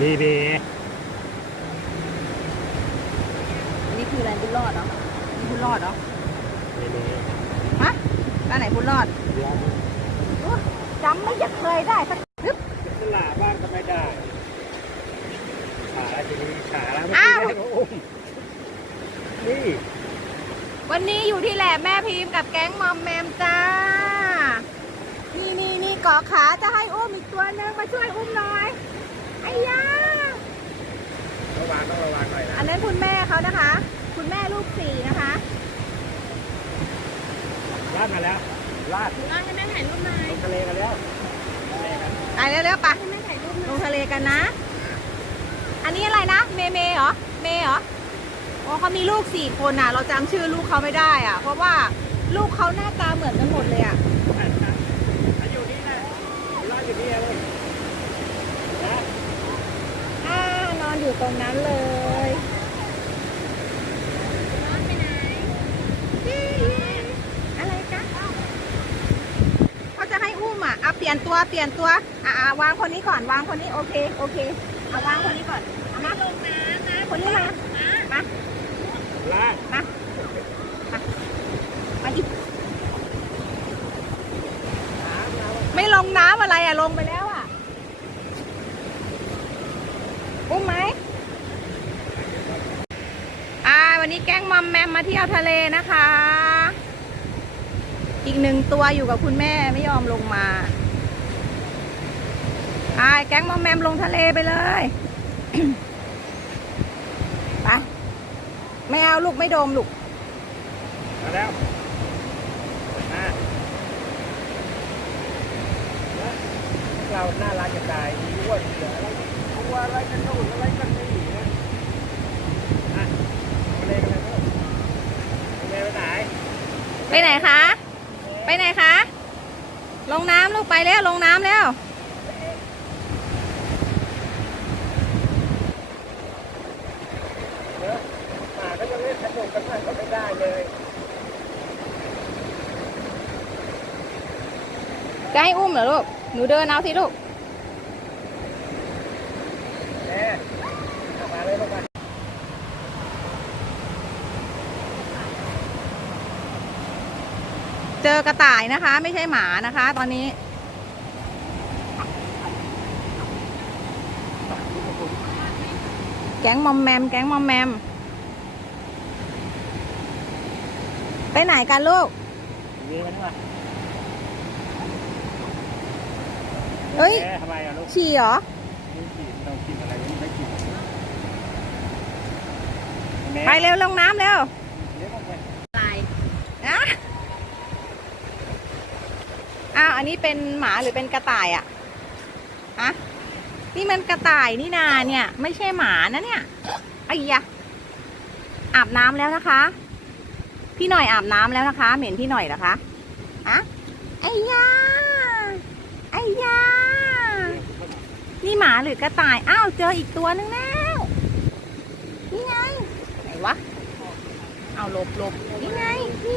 บีบีอันนี้คืออะไรบุญรอดเหรอนี่บุญรอดเหรอบีบีฮะบ้านไหนบุญรอดจำไม่ยากเคยได้สักนึบสลาบ้านก็ไม่ได้ขาจีนีขาแล้วไม่ได้อุ้มนี่วันนี้อยู่ที่แหลมแม่พิมพ์กับแก๊งมอมแมมจ้า นี่นี่นี่เกาะขาจะให้อุ้มอีกตัวนึงมาช่วยอุ้มหน่อย อยนะอันนั้นคุณแม่เขานะคะ คุณแม่ลูกสี่นะคะลาดมาแล้วลาดอะให้แม่ถ่ายรูปหน่อยลงทะเลกันแล้วทะเลกันไปเร็วๆปะให้แม่ถ่ายรูปหลน่อยงทะเลกันนะ อันนี้อะไรนะ เมเมเหรอ เมเหรออ๋อเขามีลูกสี่คนอะ เราจำชื่อลูกเขาไม่ได้อะ เพราะว่าลูกเขาหน้าตาเหมือนกันหมดเลยอะอยู่นี่นะลาดอยู่นี่เลยนะอ่านอนอยู่ตรงนั้นเลย น้องไปไหน อะไรกันเขาจะให้ อะเอาเปลี่ยนตัวเปลี่ยนตัวอะอะวางคนนี้ก่อนวางคนนี้โอเคโอเคเอาวางคนนี้ก่อนเอามาลงน้ำนะคนนี้มามาลาดมามาดิไม่ลงน้ำอะไรอะลงไปแล้วอะอุ้มไหมอ่าวันนี้แก๊งมอมแมมมาเที่ยวทะเลนะคะ อีกหนึ่งตัวอยู่กับคุณแม่ไม่ยอมลงมาอ่าแก๊งมอมแมมลงทะเลไปเลยไปไม่เอาลูกไม่โดมลูกมาแล้วมาเราน่ารักจะตายมีอ้วนเหลืออะไรตัวอะไรกันนู่นอะไรกันนี่นะอะทะเลกันเลยทะเลไปไหนไปไหนคะ ไปไหนคะ ลงน้ำลูกไปแล้วลงน้ำแล้วเนอะหมาก็ยังเล่นสนุกกันมากก็ไม่ได้เลยจะให้อุ้มเหรอลูก หนูเดินเอาสิลูก แม่เอามาเลยลงมา เจอกระต่ายนะคะ ไม่ใช่หมานะคะ ตอนนี้ แก๊งมอมแมม แก๊งมอมแมม ไปไหนกันลูกมีมันมาเฮ้ยแม่ทำไมอะลูกฉี่เหรอไม่กินต้องกินอะไรไม่กินแม่ไปเร็วลงน้ำเร็วเลี้ยงออกไป ลาย นะ อ้าวอันนี้เป็นหมาหรือเป็นกระต่ายอะฮะนี่มันกระต่ายนี่นาเนี่ย ไม่ใช่หมานะเนี่ยไอ้ยะอาบน้ำแล้วนะคะ พี่หน่อยอาบน้ำแล้วนะคะ เหม็นพี่หน่อยเหรอคะอะไอ้ยาไอ้ยานี่หมาหรือกระต่าย อ้าว เจออีกตัวนึงแล้วนี่ไง ไหนวะ เอาหลบหลบนี่ไงนี่